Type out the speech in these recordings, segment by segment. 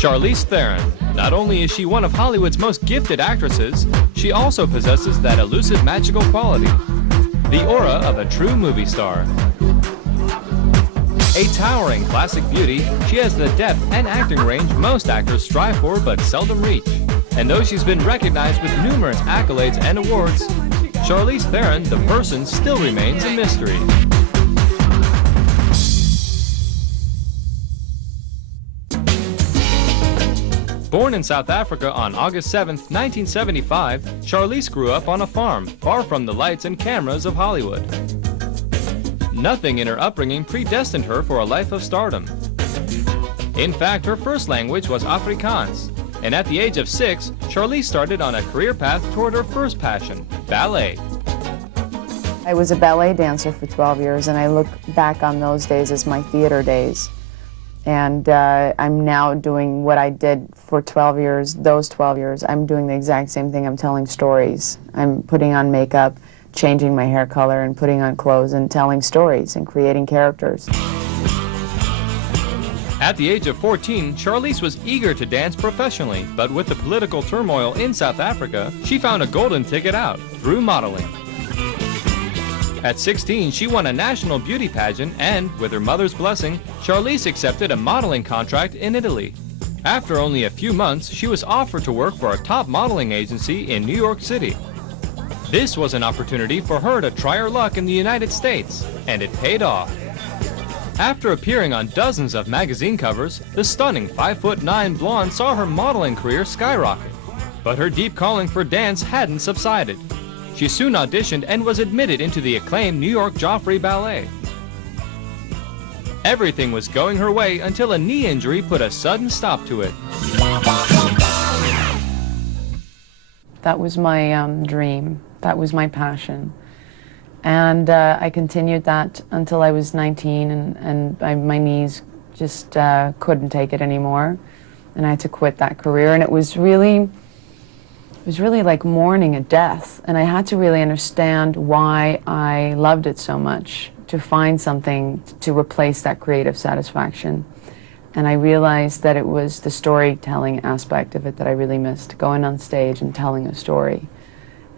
Charlize Theron. Not only is she one of Hollywood's most gifted actresses, she also possesses that elusive magical quality, the aura of a true movie star. A towering classic beauty, she has the depth and acting range most actors strive for but seldom reach. And though she's been recognized with numerous accolades and awards, Charlize Theron, the person, still remains a mystery. Born in South Africa on August 7, 1975, Charlize grew up on a farm, far from the lights and cameras of Hollywood. Nothing in her upbringing predestined her for a life of stardom. In fact, her first language was Afrikaans, and at the age of 6, Charlize started on a career path toward her first passion, ballet. I was a ballet dancer for 12 years, and I look back on those days as my theater days. And I'm now doing what I did for 12 years, those 12 years. I'm doing the exact same thing. I'm telling stories. I'm putting on makeup, changing my hair color, and putting on clothes, and telling stories and creating characters. At the age of 14, Charlize was eager to dance professionally, but with the political turmoil in South Africa, she found a golden ticket out through modeling. At 16, she won a national beauty pageant and, with her mother's blessing, Charlize accepted a modeling contract in Italy. After only a few months, she was offered to work for a top modeling agency in New York City. This was an opportunity for her to try her luck in the United States, and it paid off. After appearing on dozens of magazine covers, the stunning 5'9" blonde saw her modeling career skyrocket. But her deep calling for dance hadn't subsided. She soon auditioned and was admitted into the acclaimed New York Joffrey Ballet. Everything was going her way until a knee injury put a sudden stop to it. That was my dream. That was my passion. And I continued that until I was 19, and my knees just couldn't take it anymore. And I had to quit that career, and it was really like mourning a death. And I had to really understand why I loved it so much, to find something to replace that creative satisfaction. And I realized that it was the storytelling aspect of it that I really missed, going on stage and telling a story.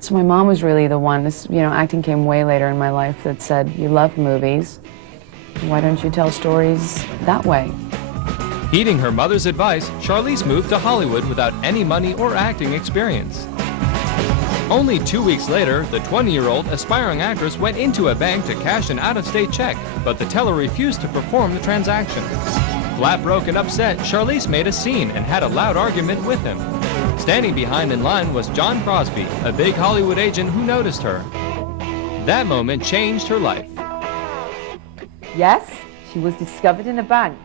So my mom was really the one, acting came way later in my life, that said, you love movies, why don't you tell stories that way? Heeding her mother's advice, Charlize moved to Hollywood without any money or acting experience. Only 2 weeks later, the 20-year-old aspiring actress went into a bank to cash an out-of-state check, but the teller refused to perform the transaction. Flat broke and upset, Charlize made a scene and had a loud argument with him. Standing behind in line was John Crosby, a big Hollywood agent who noticed her. That moment changed her life. Yes, she was discovered in a bank,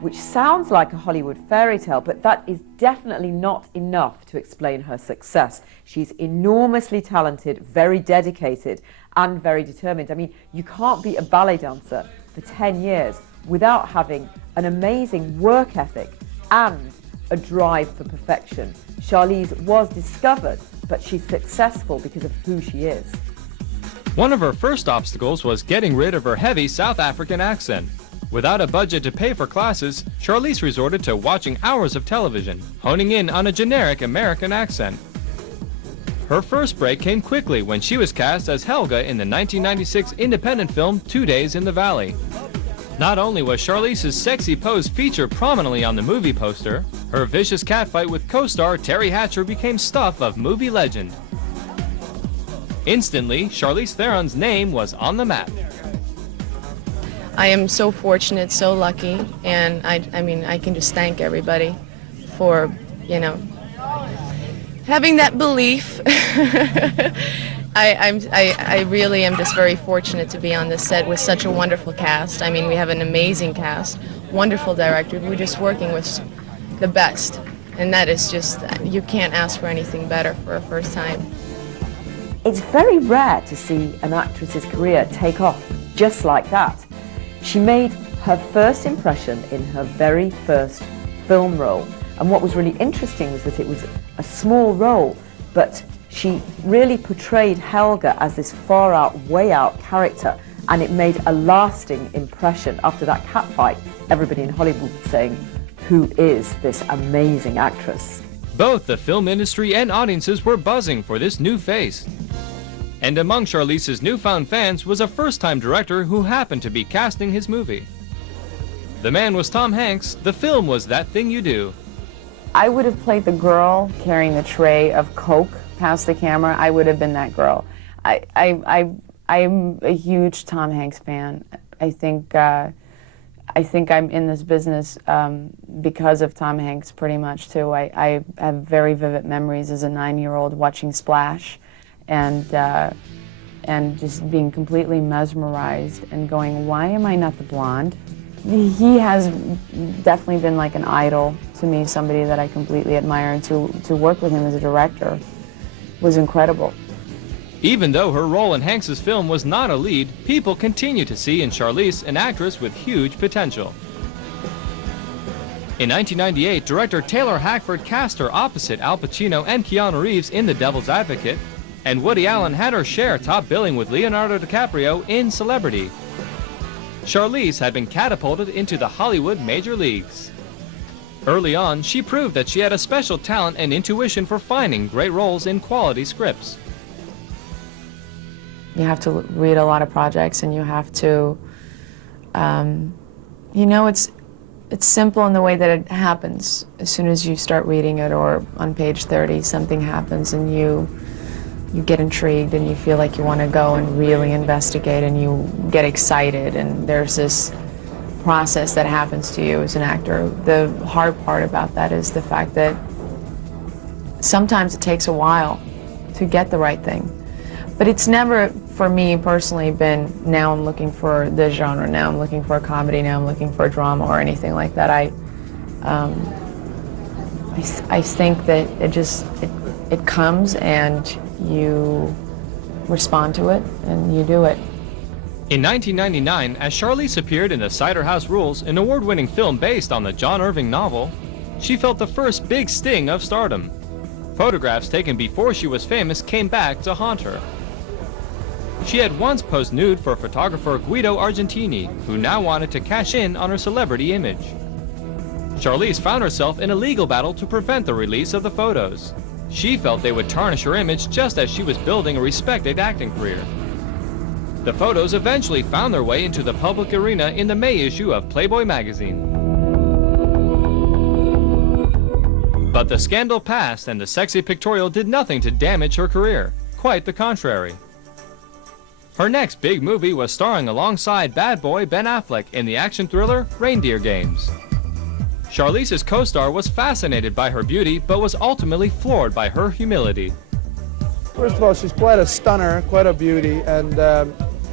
which sounds like a Hollywood fairy tale, but that is definitely not enough to explain her success. She's enormously talented, very dedicated, and very determined. I mean, you can't be a ballet dancer for 10 years without having an amazing work ethic and a drive for perfection. Charlize was discovered, but she's successful because of who she is. One of her first obstacles was getting rid of her heavy South African accent. Without a budget to pay for classes, Charlize resorted to watching hours of television, honing in on a generic American accent. Her first break came quickly when she was cast as Helga in the 1996 independent film 2 Days in the Valley. Not only was Charlize's sexy pose featured prominently on the movie poster, her vicious catfight with co-star Terry Hatcher became stuff of movie legend. Instantly, Charlize Theron's name was on the map. I am so fortunate, so lucky, and I mean, I can just thank everybody for, having that belief. I really am just very fortunate to be on this set with such a wonderful cast. I mean, we have an amazing cast, wonderful director. We're just working with the best, and that is just, you can't ask for anything better for a first time. It's very rare to see an actress's career take off just like that. She made her first impression in her very first film role. And what was really interesting was that it was a small role, but she really portrayed Helga as this far out, way out character, and it made a lasting impression. After that catfight, everybody in Hollywood was saying, who is this amazing actress? Both the film industry and audiences were buzzing for this new face. And among Charlize's newfound fans was a first-time director who happened to be casting his movie. The man was Tom Hanks. The film was That Thing You Do. I would have played the girl carrying the tray of Coke past the camera. I would have been that girl. I'm a huge Tom Hanks fan. I think I'm in this business because of Tom Hanks pretty much too. I have very vivid memories as a 9-year-old watching Splash and just being completely mesmerized and going, why am I not the blonde? He has definitely been like an idol to me, somebody that I completely admire, and to work with him as a director was incredible. Even though her role in Hanks's film was not a lead, people continue to see in Charlize an actress with huge potential. In 1998, director Taylor Hackford cast her opposite Al Pacino and Keanu Reeves in The Devil's Advocate, and Woody Allen had her share top billing with Leonardo DiCaprio in Celebrity. Charlize had been catapulted into the Hollywood major leagues. Early on, she proved that she had a special talent and intuition for finding great roles in quality scripts. You have to read a lot of projects, and you have to, it's simple in the way that it happens. As soon as you start reading it, or on page 30, something happens and you get intrigued and you feel like you want to go and really investigate, and you get excited, and there's this process that happens to you as an actor. The hard part about that is the fact that sometimes it takes a while to get the right thing. But it's never, for me personally, been, now I'm looking for this genre, now I'm looking for a comedy, now I'm looking for a drama or anything like that. I think that it comes and you respond to it and you do it. In 1999, as Charlize appeared in The Cider House Rules, an award-winning film based on the John Irving novel, she felt the first big sting of stardom. Photographs taken before she was famous came back to haunt her. She had once posed nude for photographer Guido Argentini, who now wanted to cash in on her celebrity image. Charlize found herself in a legal battle to prevent the release of the photos. She felt they would tarnish her image just as she was building a respected acting career. The photos eventually found their way into the public arena in the May issue of Playboy magazine. But the scandal passed, and the sexy pictorial did nothing to damage her career. Quite the contrary. Her next big movie was starring alongside bad boy Ben Affleck in the action thriller Reindeer Games. Charlize's co-star was fascinated by her beauty, but was ultimately floored by her humility. First of all, she's quite a stunner, quite a beauty, and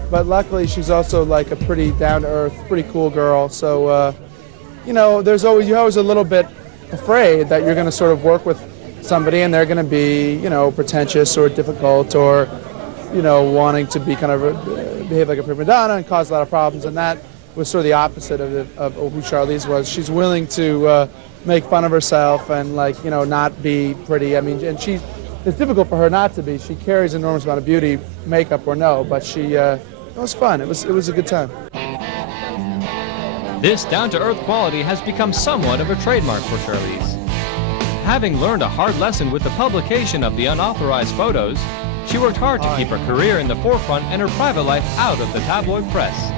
but luckily she's also like a pretty down-to-earth, pretty cool girl. So, you're always a little bit afraid that you're going to sort of work with somebody and they're going to be, pretentious or difficult, or, wanting to be kind of behave like a prima donna and cause a lot of problems. And that was sort of the opposite of who Charlize was. She's willing to make fun of herself and not be pretty. I mean, and it's difficult for her not to be. She carries an enormous amount of beauty, makeup or no, but it was fun. It was a good time. This down-to-earth quality has become somewhat of a trademark for Charlize. Having learned a hard lesson with the publication of the unauthorized photos, she worked hard to keep her career in the forefront and her private life out of the tabloid press.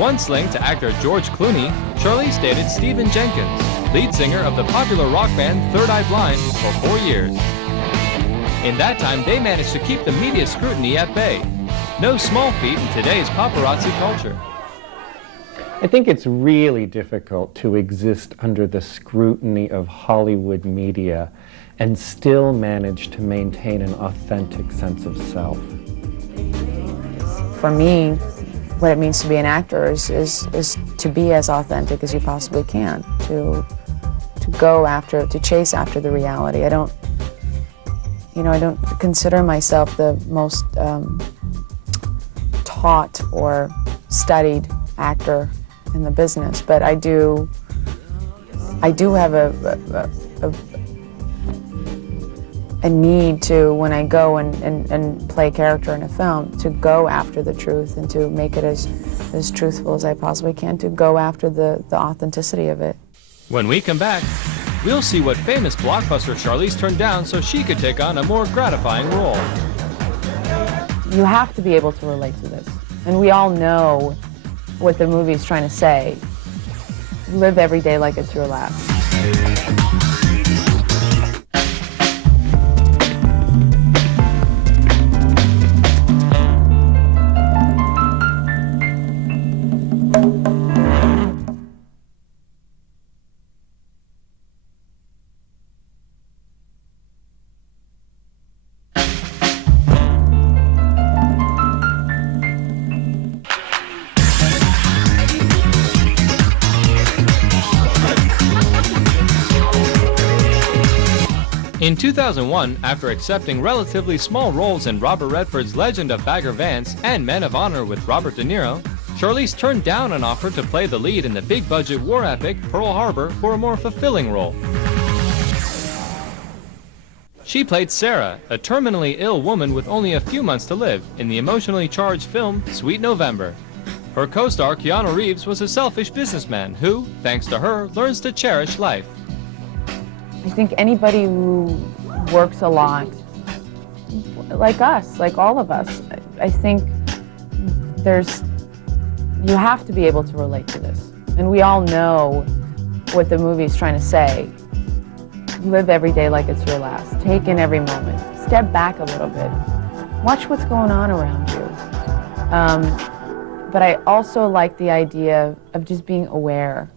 Once linked to actor George Clooney, Charlize dated Stephen Jenkins, lead singer of the popular rock band Third Eye Blind, for 4 years. In that time, they managed to keep the media scrutiny at bay. No small feat in today's paparazzi culture. I think it's really difficult to exist under the scrutiny of Hollywood media and still manage to maintain an authentic sense of self. For me, what it means to be an actor is to be as authentic as you possibly can, to chase after the reality. I don't consider myself the most taught or studied actor in the business, but I do have a need to, when I go and play a character in a film, to go after the truth and to make it as truthful as I possibly can, to go after the authenticity of it. When we come back, we'll see what famous blockbuster Charlize turned down so she could take on a more gratifying role. You have to be able to relate to this. And we all know what the movie's trying to say. Live every day like it's your last. In 2001, after accepting relatively small roles in Robert Redford's Legend of Bagger Vance and Men of Honor with Robert De Niro, Charlize turned down an offer to play the lead in the big-budget war epic Pearl Harbor for a more fulfilling role. She played Sarah, a terminally ill woman with only a few months to live, in the emotionally charged film Sweet November. Her co-star Keanu Reeves was a selfish businessman who, thanks to her, learns to cherish life. I think anybody who works a lot, like us, like all of us, I think you have to be able to relate to this. And we all know what the movie's trying to say. Live every day like it's your last. Take in every moment. Step back a little bit. Watch what's going on around you. But I also like the idea of just being aware.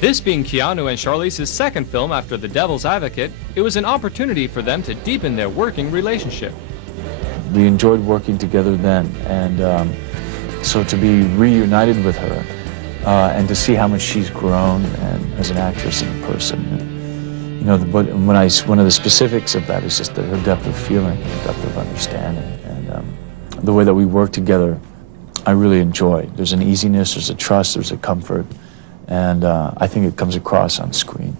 This being Keanu and Charlize's second film after The Devil's Advocate, it was an opportunity for them to deepen their working relationship. We enjoyed working together then, and so to be reunited with her and to see how much she's grown and as an actress and a person. And, you know, one of the specifics of that is just her depth of feeling, her depth of understanding, and the way that we work together, I really enjoy. There's an easiness, there's a trust, there's a comfort. And I think it comes across on screen.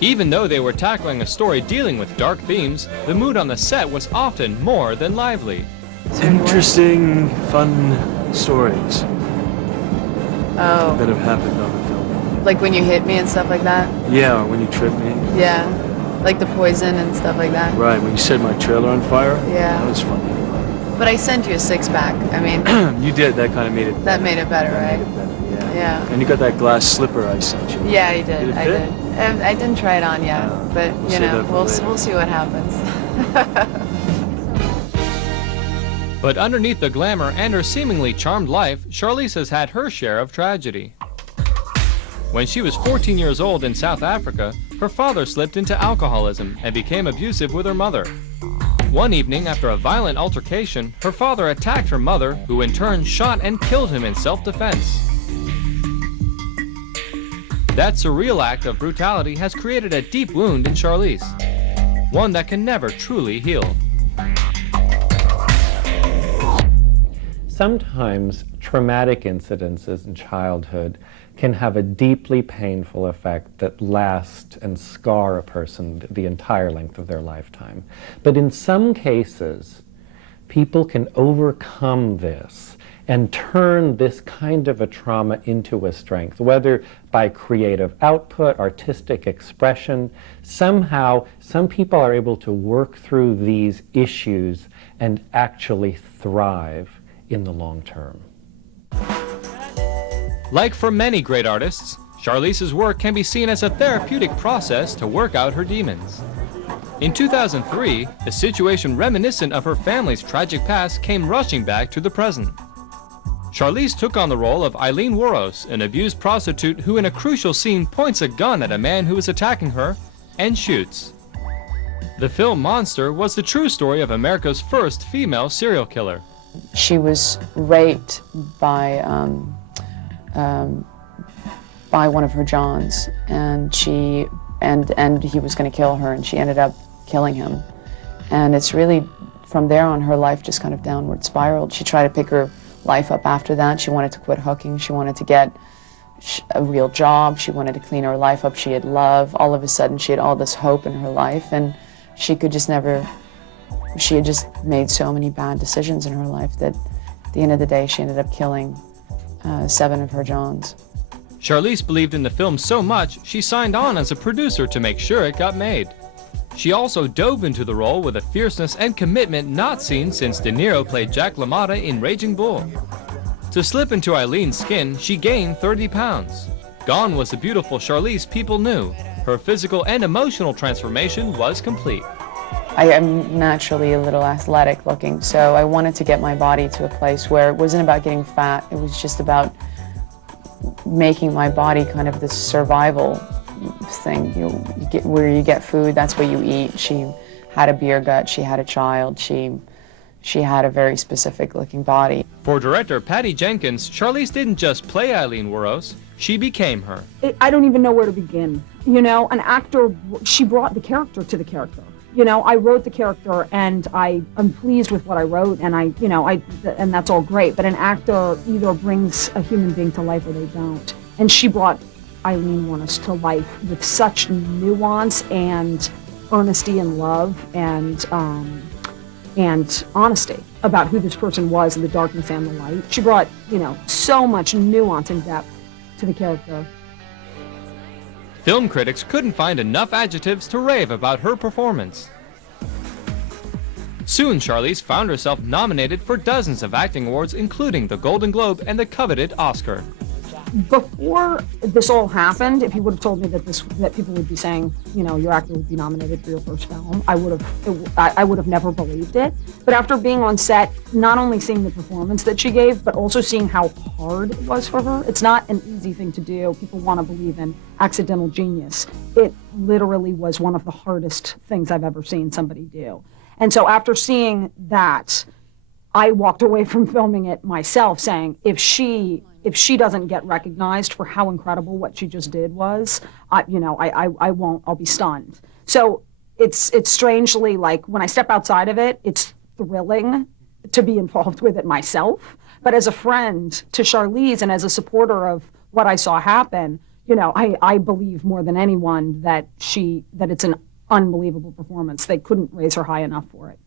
Even though they were tackling a story dealing with dark themes, the mood on the set was often more than lively. Interesting, fun stories Oh, that have happened on the film. like when you hit me and stuff like that? Yeah, or when you tripped me. Yeah. Like the poison and stuff like that? Right, when you set my trailer on fire. Yeah. That was fun. But I sent you a six-pack. I mean, You did, that kind of made it that made it better, right? Yeah. Yeah. And you got that glass slipper I sent you. Yeah, I did. Did it I fit? did. And I didn't try it on yet, but we'll you save know, that for later. we'll see what happens. But underneath the glamour and her seemingly charmed life, Charlize has had her share of tragedy. When she was 14 years old in South Africa, her father slipped into alcoholism and became abusive with her mother. One evening, after a violent altercation, her father attacked her mother, who in turn shot and killed him in self-defense. That surreal act of brutality has created a deep wound in Charlize, one that can never truly heal. Sometimes traumatic incidences in childhood can have a deeply painful effect that lasts and scar a person the entire length of their lifetime. But in some cases, people can overcome this and turn this kind of a trauma into a strength, whether by creative output, artistic expression. Somehow, some people are able to work through these issues and actually thrive in the long term. Like for many great artists, Charlize's work can be seen as a therapeutic process to work out her demons. In 2003, a situation reminiscent of her family's tragic past came rushing back to the present. Charlize took on the role of Eileen Wuornos, an abused prostitute who in a crucial scene points a gun at a man who is attacking her and shoots. The film Monster was the true story of America's first female serial killer. She was raped by one of her Johns, and he was going to kill her, and she ended up killing him. And it's really, from there on, her life just kind of downward spiraled. She tried to pick her life up after that. She wanted to quit hooking. She wanted to get a real job. She wanted to clean her life up. She had love. All of a sudden, she had all this hope in her life, and she could just never, she had just made so many bad decisions in her life that at the end of the day, she ended up killing 7 of her Johns. Charlize believed in the film so much, she signed on as a producer to make sure it got made. She also dove into the role with a fierceness and commitment not seen since De Niro played Jack LaMotta in Raging Bull. To slip into Eileen's skin, she gained 30 pounds. Gone was the beautiful Charlize people knew. Her physical and emotional transformation was complete. I am naturally a little athletic looking, so I wanted to get my body to a place where it wasn't about getting fat, it was just about making my body kind of this survival thing. You get where you get food, that's what you eat. She had a beer gut, she had a child, she had a very specific looking body. For director Patty Jenkins, Charlize didn't just play Eileen Wuornos, she became her. I don't even know where to begin. You know, an actor, she brought the character to the character. You know, I wrote the character and I'm pleased with what I wrote and and that's all great, but an actor either brings a human being to life or they don't. And she brought Eileen Wuornos to life with such nuance and honesty and love and honesty about who this person was in the darkness and the light. She brought, you know, so much nuance and depth to the character. Film critics couldn't find enough adjectives to rave about her performance. Soon, Charlize found herself nominated for dozens of acting awards, including the Golden Globe and the coveted Oscar. Before this all happened, if you would have told me that people would be saying, you know, your actor would be nominated for your first film, I would have never believed it. But after being on set, not only seeing the performance that she gave, but also seeing how hard it was for her. It's not an easy thing to do. People want to believe in accidental genius. It literally was one of the hardest things I've ever seen somebody do. And so after seeing that, I walked away from filming it myself saying, if she doesn't get recognized for how incredible what she just did was, I won't, I'll be stunned. So it's strangely like when I step outside of it, it's thrilling to be involved with it myself. But as a friend to Charlize and as a supporter of what I saw happen, you know, I believe more than anyone that it's an unbelievable performance. They couldn't raise her high enough for it.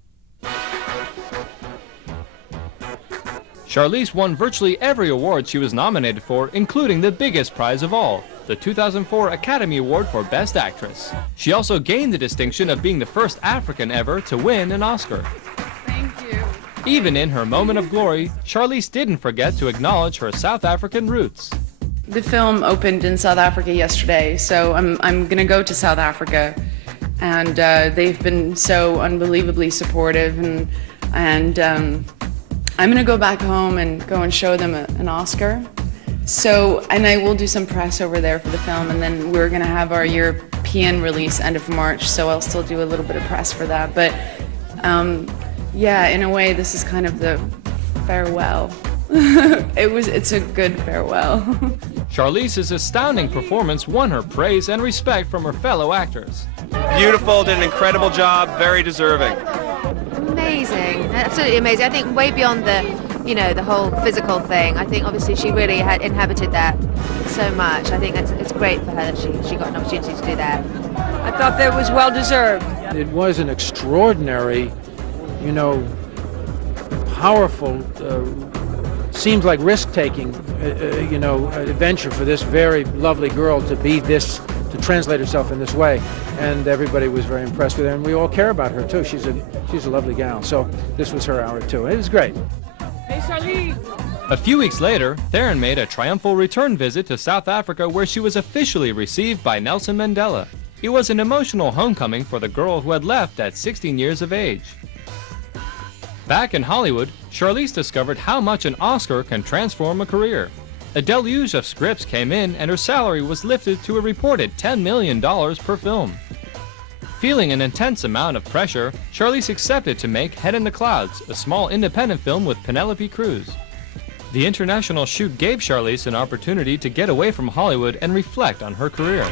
Charlize won virtually every award she was nominated for, including the biggest prize of all, the 2004 Academy Award for Best Actress. She also gained the distinction of being the first African ever to win an Oscar. Thank you. Even in her moment of glory, Charlize didn't forget to acknowledge her South African roots. The film opened in South Africa yesterday, so I'm gonna go to South Africa, and they've been so unbelievably supportive, and I'm gonna go back home and go and show them an Oscar. So, and I will do some press over there for the film, and then we're gonna have our European release end of March, so I'll still do a little bit of press for that. But yeah, in a way, this is kind of the farewell. It's a good farewell. Charlize's astounding performance won her praise and respect from her fellow actors. Beautiful, did an incredible job, very deserving. Amazing, absolutely amazing. I think way beyond the whole physical thing. I think obviously she really had inhabited that so much. I think it's great for her that she got an opportunity to do that. I thought that was well deserved. It was an extraordinary, powerful, seems like risk-taking, adventure for this very lovely girl to translate herself in this way. And everybody was very impressed with her, and we all care about her too. She's a lovely gal. So this was her hour too. It was great. Hey, Charlize! A few weeks later, Theron made a triumphal return visit to South Africa where she was officially received by Nelson Mandela. It was an emotional homecoming for the girl who had left at 16 years of age. Back in Hollywood, Charlize discovered how much an Oscar can transform a career. A deluge of scripts came in and her salary was lifted to a reported $10 million per film. Feeling an intense amount of pressure, Charlize accepted to make Head in the Clouds, a small independent film with Penelope Cruz. The international shoot gave Charlize an opportunity to get away from Hollywood and reflect on her career.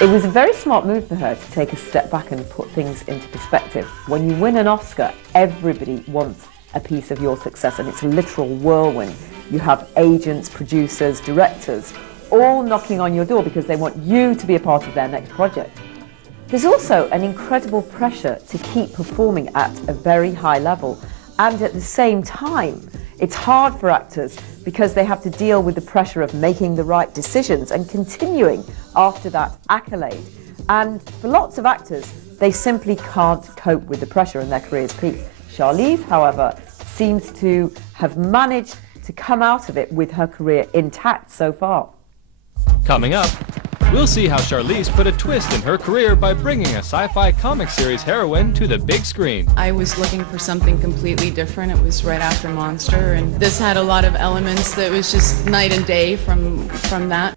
It was a very smart move for her to take a step back and put things into perspective. When you win an Oscar, everybody wants a piece of your success, and it's a literal whirlwind. You have agents, producers, directors, all knocking on your door because they want you to be a part of their next project. There's also an incredible pressure to keep performing at a very high level, and at the same time, It's hard for actors because they have to deal with the pressure of making the right decisions and continuing after that accolade. And for lots of actors, they simply can't cope with the pressure and their careers peak. Charlize, however, seems to have managed to come out of it with her career intact so far. Coming up, we'll see how Charlize put a twist in her career by bringing a sci-fi comic series heroine to the big screen. I was looking for something completely different. It was right after Monster, and this had a lot of elements that was just night and day from that.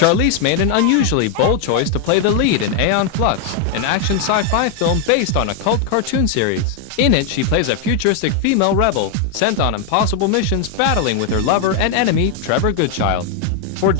Charlize made an unusually bold choice to play the lead in Aeon Flux, an action sci-fi film based on a cult cartoon series. In it, she plays a futuristic female rebel, sent on impossible missions battling with her lover and enemy, Trevor Goodchild. For